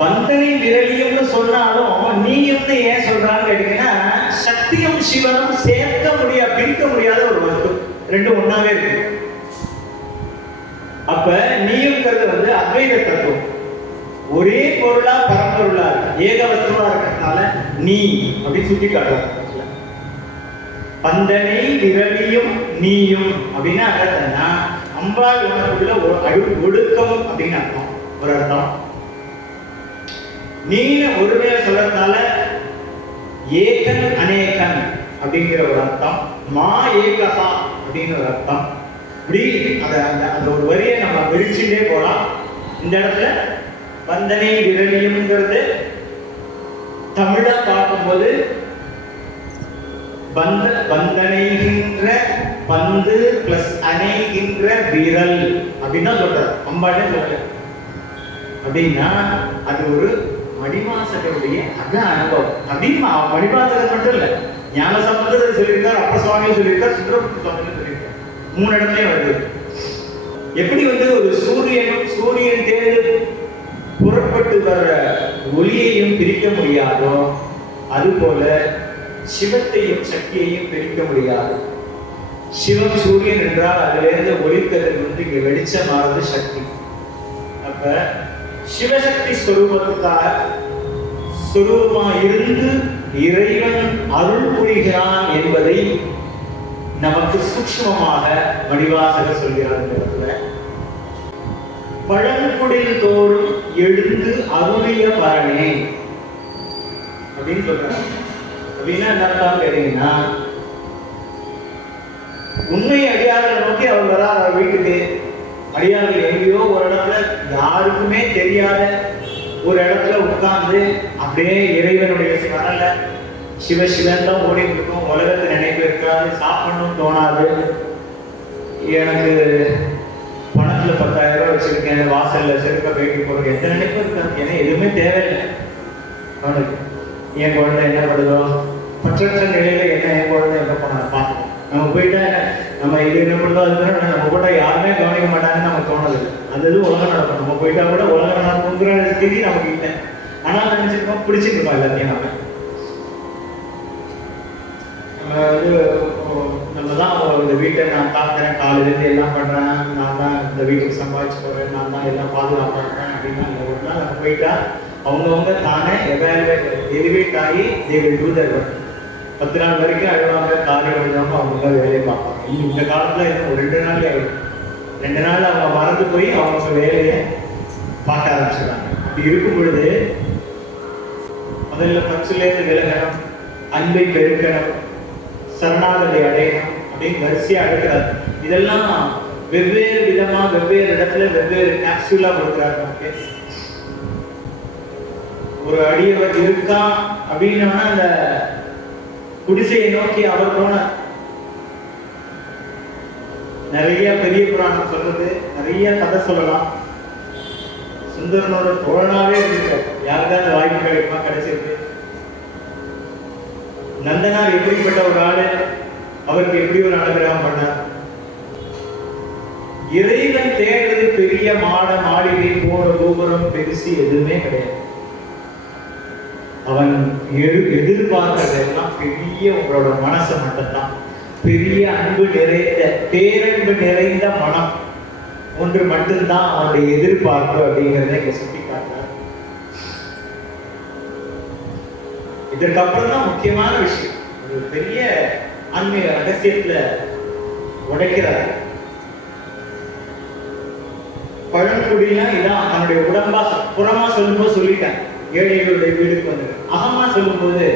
பந்தனை விரலியும்னு சொன்னாலும் நீயும்னு ஏன் சொல்றான்னு கேட்டீங்கன்னா, சக்தியும் சிவனும் சேர்க்க முடியாது, பிரிக்க முடியாத ஒரு வஸ்து, ரெண்டும் ஒன்னாவே இருக்கு. அப்ப நீயும்ங்கிறது வந்து அத்வைத தத்துவம், ஒரே பொருளா பரம்பொருளா ஏக வஸ்துவா இருக்கிறதுனால நீ அப்படின்னு சுட்டி காட்டுறாங்க. பந்தனை விரலியும் நீயும் அப்படின்னா என்னன்னா, அம்பாள் உனக்குள்ள ஒடுக்கம் அப்படின்னு அர்த்தம், ஒரு அர்த்தம். நீன ஒருமையா சொல்றதுனால ஏகன் அநேகன் அப்படிங்கிற ஒரு அர்த்தம், மா ஏகஹா அப்படின்னு ஒரு அர்த்தம். இப்படி அந்த ஒரு வரியை நம்ம விரிச்சுட்டே போலாம். இந்த இடத்துல பந்தனை விரலியும்ங்கிறது தமிழா பார்க்கும்போது பந்தனைகின்ற பந்து பிளஸ் அணைகின்ற விரல் அப்படின்னு தான் சொல்றாரு, அம்பாடே சொல்ல. அப்படின்னா அது ஒரு மணிவாசகருடைய அக அனுபவம் அப்படின்னு. மணிவாசகர் மட்டும் இல்ல, ஞான சம்பந்தர் சொல்லியிருக்கார், அப்ப சுவாமியும் சொல்லியிருக்கார், சுந்தரமூர்த்தி சுவாமியும் சொல்லியிருக்கார். 3 இடத்துலயும் வருது. எப்படி வந்து ஒரு சூரியன் தேர்ந்து புறப்பட்டு வர்ற ஒளியையும் பிரிக்க முடியாதோ, அதுபோல சிவத்தையும் சக்தியையும் பிரிக்க முடியாது. சிவம் சூரியன் என்றால் அதிலிருந்து ஒளிக்கதிர் வந்து இங்க வெளிச்சமானது சக்தி. அப்ப சிவசக்தி ஸ்வரூபமா இருந்து இறைவன் அருள் புரிகிறான் என்பதை நமக்கு சூக்ஷ்மமாக மணிவாசகர் சொல்கிறார். பழங்குடில் தோறும் எழுந்து அருளிய பரணே அப்படின்னு சொல்றாங்க. அப்படின்னா என்ன கேட்டீங்கன்னா, உண்மை அடியார்களை நோக்கி அவர் வரார். அவர் வீட்டுக்கு அடியார்கள் எங்கேயோ ஒரு இடத்துல, யாருக்குமே தெரியாத ஒரு இடத்துல உட்கார்ந்து அப்படியே இறைவனுடைய வரல சிவசிவன் தான் ஓடி இருக்கும். உலகத்தை நினைப்பு இருக்காது, சாப்பிடணும் தோணாது. எனக்கு பணத்துல 10,000 ரூபாய் வச்சிருக்கேன், வாசல்ல செருக்க போயிட்டு போறது எந்த நினைப்பும் இருக்காது. ஏன்னா எதுவுமே தேவையில்லை அவனுக்கு. என் குழந்தை என்ன படுதோ, பற்றற்ற நிலையில என்ன என் குழந்தை எங்க போனா பார்க்கணும். நம்ம போயிட்டா நம்ம இது என்ன பண்ணுதோ அதுதான் நம்ம போட்டா யாருமே கவனிக்க மாட்டாங்கன்னு நமக்கு தோணுது. அது எதுவும் உலகம் நடக்கும். நம்ம போயிட்டா கூட உலகம் நடக்குங்கிற ஸ்திதி நமக்கு இல்லை. ஆனால் நினைச்சிருக்கோம், பிடிச்சிருக்கோம் எல்லாத்தையும். நம்ம தான் இந்த வீட்டை நான் பார்க்குறேன், காலையிலேருந்து எல்லாம் பண்ணுறேன், நான் தான் இந்த வீட்டுக்கு சம்பாதிச்சு போகிறேன், நான் தான் எல்லாம் பாதுகாப்புறேன் அப்படின்னா ஒரு நாள் நம்ம போயிட்டா அவங்கவுங்க தானே எலிவேட் ஆகி they will do their work. 10 நாள் வரைக்கும் அழுவாங்க, காரியம் எழுதாமல் அவங்க வேலையை பார்ப்பாங்க. இந்த காலத்தில் இன்னும் ஒரு 2 நாள் ஆகிடும். 2 நாள் அவங்க மறந்து போய் அவங்க வேலையை பார்க்க ஆரம்பிச்சிடுறாங்க. அப்படி இருக்கும் பொழுது முதல்ல பச்சிலேருந்து விலகணும், அன்பை பெருக்கணும், சரணாகதி அடையணும் அப்படின்னு வரிசையா அடுக்கிறார். இதெல்லாம் வெவ்வேறு விதமா வெவ்வேறு இடத்துல வெவ்வேறு கேப்சூலா கொடுக்குறாரு. நமக்கு ஒரு அடியவர் இருக்கா அப்படின்னா அந்த குடிசையை நோக்கி அவர் போனார். நிறைய பெரிய புராணம் சொல்றது, நிறைய கதை சொல்லலாம். சுந்தரனோட தோழனாவே இருக்கு. யாருக்காவது வாய்ப்பு கிடைக்குமா? கிடைச்சிருக்கு. நந்தனார் எப்படிப்பட்ட ஒரு ஆளு, அவருக்கு எப்படி ஒரு அனுகிரகம் பண்ணார். இறைவன் தேடுறது பெரிய மாளிகை போற கோபுரம் பெருசு எதுவுமே கிடையாது. அவன் எதிர்பார்க்கறதெல்லாம் பெரிய உங்களோட மனசை மட்டும்தான். பெரிய அன்பு நிறைந்த, பேரன்பு நிறைந்த மனம் ஒன்று மட்டும்தான் அவனுடைய எதிர்பார்ப்பு அப்படிங்கிறத இங்க சுட்டி காட்டுறார். இதற்கப்புறம் தான் முக்கியமான விஷயம், ஒரு பெரிய ஆன்மீக ரகசியத்துல உடைக்கிறார். பழங்குடினா இதான் அவனுடைய உடம்பா. புறமா சொல்லும்போது சொல்லிட்டேன், ஏழைகளுடைய வீடுக்கு வந்து. அகமா சொல்லும்போது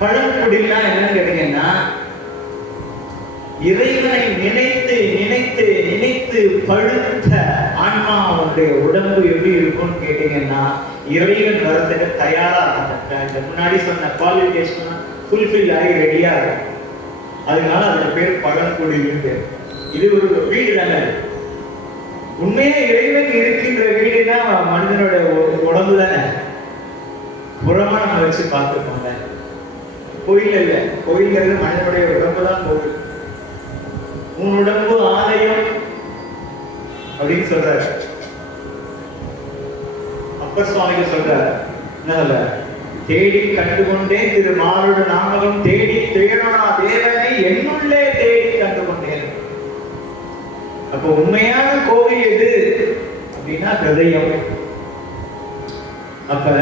பழங்குடினா என்னன்னு கேட்டீங்கன்னா, இறைவனை நினைத்து நினைத்து நினைத்து பழுத்த ஆன்மா அவனுடைய உடம்பு எப்படி இருக்கும்னு கேட்டீங்கன்னா, இறைவன் வரதுக்கு தயாரா இருக்க முன்னாடி சொன்ன குவாலிஃபிகேஷன் ஃபுல்ஃபில் ஆகி ரெடியா இருக்கும். அதனால அதோட பேர் பழங்குடின்னு பேர். இது ஒரு வீடு தானே. உண்மையா இறைவன் இருக்கின்ற வீடுனா மனிதனோட உடம்பு தானே. புறமா நம்ம வச்சு பார்த்துருக்கோங்க. கோயில் இல்ல, கோயில்ங்கிறது மனிதனுடைய உடம்பு தான் கோவில். உன் உடம்பு ஆலயம் அப்படின்னு சொல்றாரு. அப்ப அப்பர் சுவாமிக்கு சொல்றாரு, என்ன சொல்ற, தேடி கண்டுகொண்டேன் திரு மாறுடு நாமகம் தேடி தேடனா தேவனை என்னுள்ளே தேடி கண்டுகொண்டேன். அப்போ உண்மையான கோவில் எது அப்படின்னா ஹிருதயம். அப்ப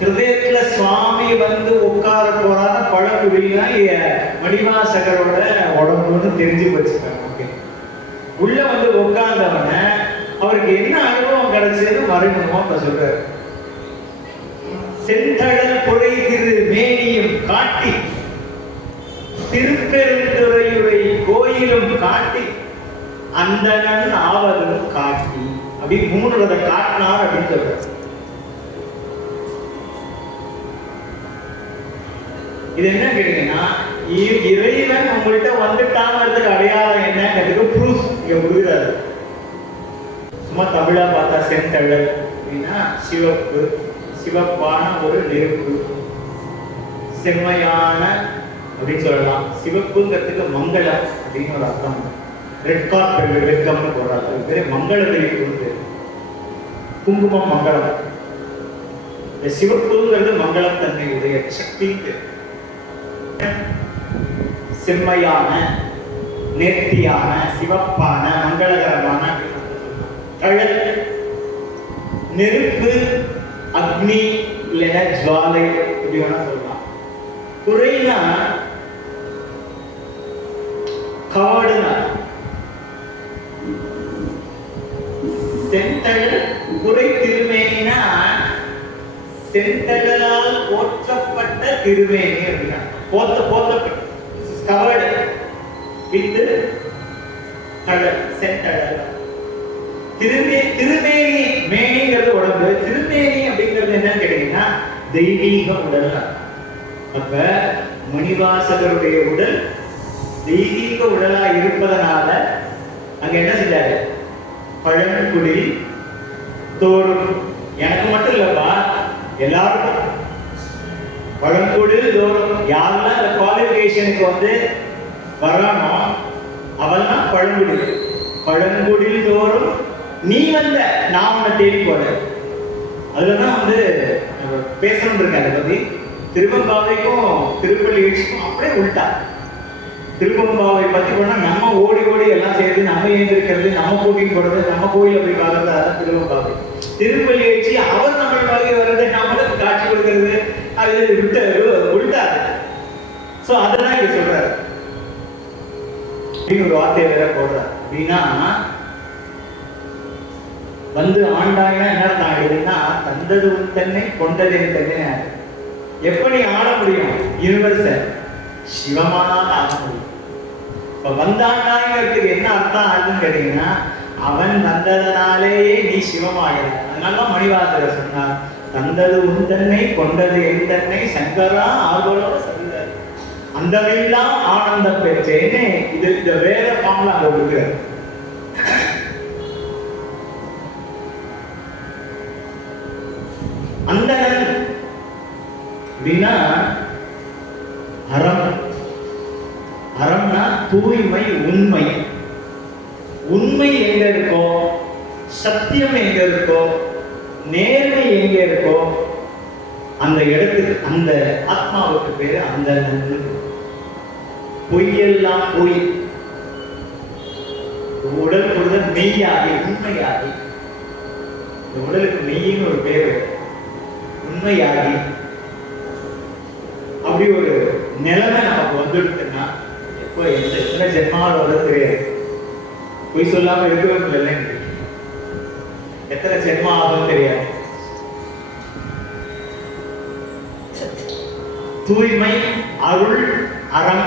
ஹிருதயத்துல சுவாமி வந்து உட்கார போறாத பழங்குடினா மணிவாசகரோட உடம்புன்னு தெரிஞ்சு வச்சுக்காங்க. ஓகே, உள்ள வந்து உட்கார்ந்தவன அவருக்கு என்ன அனுபவம் கிடைச்சது மறைமுகமா இப்ப சொல்றாரு. செந்தழல் புரை திரு மேனியும் காட்டி திருப்பெருந்துறையுரை கோயிலும் காட்டி அந்தணன் ஆவதும் காட்டி அப்படி 3 காட்டினார் அப்படின்னு சொல்றாரு. இது என்ன கேட்டீங்கன்னா, இறைவன் உங்கள்கிட்ட வந்துட்டாங்கிறதுக்கு அடையாளம் என்னங்கிறதுக்கு ப்ரூஃப் இங்க கொடுக்குறாரு. சும்மா தமிழா பார்த்தா செந்தழல் அப்படின்னா சிவப்பு, சிவப்பான ஒரு நெருப்பு, செம்மையான அப்படின்னு சொல்லலாம். சிவப்புங்கிறதுக்கு மங்களம் அப்படின்னு ஒரு அர்த்தம். ரெட் கார்பெட் வெட்கம்னு போடுறாங்க, அது பேரு மங்கள நெருப்பு. குங்குமம் மங்களம். இந்த சிவப்புங்கிறது மங்களம் தன்மையுடைய சக்திக்கு. செம்மையான, நேர்த்தியான, சிவப்பான, மங்களகரமான தழல், நெருப்பு, அக்னி இல்லைன்னா ஜுவாலை இப்படி வேணா சொல்லலாம். குறைனா கவடுனா செந்தழல், குறை திருமேனினா செந்தழலால் போற்றப்பட்ட திருமேனி அப்படின்னா போற்றப்பட்ட கவர்டு வித் தழல், செந்தழல். திருமேனி, மேனிங்கிறது உடம்பு, திருமேனி அப்படிங்கிறது என்னன்னு கேட்டீங்கன்னா தெய்வீக உடல். அப்ப மணிவாசகருடைய உடல் தெய்வீக உடலா இருப்பதனால அங்க என்ன செஞ்சாரு, பழங்குடி தோறும், எனக்கு மட்டும் இல்லப்பா எல்லாருக்கும் பழங்குடி தோறும், யாரெல்லாம் இந்த குவாலிஃபிகேஷனுக்கு வந்து வரானோ அவெல்லாம் பழங்குடி. பழங்குடி தோறும் நீ வந்த, நான் உன்னை தேடி போற. அதுலதான் வந்து பேசணும் இருக்க. அதை பத்தி திருவம்பாவைக்கும் திருப்பள்ளி எழுச்சிக்கும் அப்படியே உள்டா. திருவம்பாவை பத்தி போனா நம்ம ஓடி ஓடி எல்லாம் செய்யறது, நம்ம ஏந்திருக்கிறது, நம்ம கூட்டிட்டு போறது, நம்ம கோயில போய் பார்க்கறது, அதான் திருவம்பாவை. திருப்பள்ளி எழுச்சி அவர் நம்மளுக்காக வர்றது, நம்மளுக்கு காட்சி கொடுக்கறது, அது விட்டு உள்டா. சோ அதெல்லாம் இங்க சொல்றாரு அப்படின்னு ஒரு வார்த்தையை வேற போடுறாரு. அப்படின்னா வந்து ஆண்டாயினா என்ன ஆகிடுதுன்னா, தந்தது உன் தன்னை கொண்டது என் தன்னை. எப்படி ஆட முடியும்? யூனிவர்சல் சிவமானால் ஆட முடியும். இப்ப வந்தாண்டாங்கிறதுக்கு என்ன அர்த்தம் ஆகுதுன்னு கேட்டீங்கன்னா, அவன் வந்ததனாலேயே நீ சிவமாயிட. அதனாலதான் மணிவாசகர் சொன்னார், தந்தது உன் தன்னை கொண்டது என் தன்னை சங்கரா ஆர்வலோட சொல்றாரு. அந்தமெல்லாம் ஆனந்தம் பெற்றேன்னு இது இந்த வேற ஃபார்ம்ல அங்க கொடுக்குறாரு. அந்தணன் அப்படின்னா அறம். அறம்னா தூய்மை, உண்மை. உண்மை எங்க இருக்கோ, சத்தியம் எங்க இருக்கோ, நேர்மை எங்க இருக்கோ, அந்த இடத்துக்கு, அந்த ஆத்மாவுக்கு பேரு அந்தணன். பொய்யெல்லாம் பொய், உடல் பொழுது மெய்யாகி உண்மையாகி, இந்த உடலுக்கு மெய்யின்னு ஒரு பேரு, உண்மையாகி அப்படி ஒரு நிலைமை நமக்கு வந்துடுதுன்னா, எப்போ எந்த ஜென்மாவோட தெரியாது. பொய் சொல்லாம இருக்கவே இல்லை, எத்தனை ஜென்மா ஆகும் தெரியாது. தூய்மை, அருள், அறம்,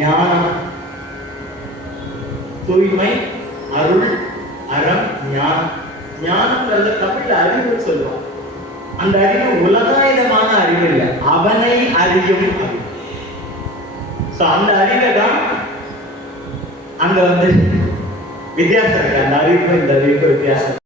ஞானம். தூய்மை, அருள், அறம், ஞானம். ஞானம்ங்கிறத தமிழ்ல அறிவு சொல்லுவாங்க. அந்த அறிவு உலகாயுதமான அறிவு இல்லை, அவனை அறியும் அறிவு. அந்த அறிவை தான் அங்க வந்து வித்தியாசம் இருக்கு. அந்த அறிவுக்கும் இந்த அறிவுக்கும் வித்தியாசம்.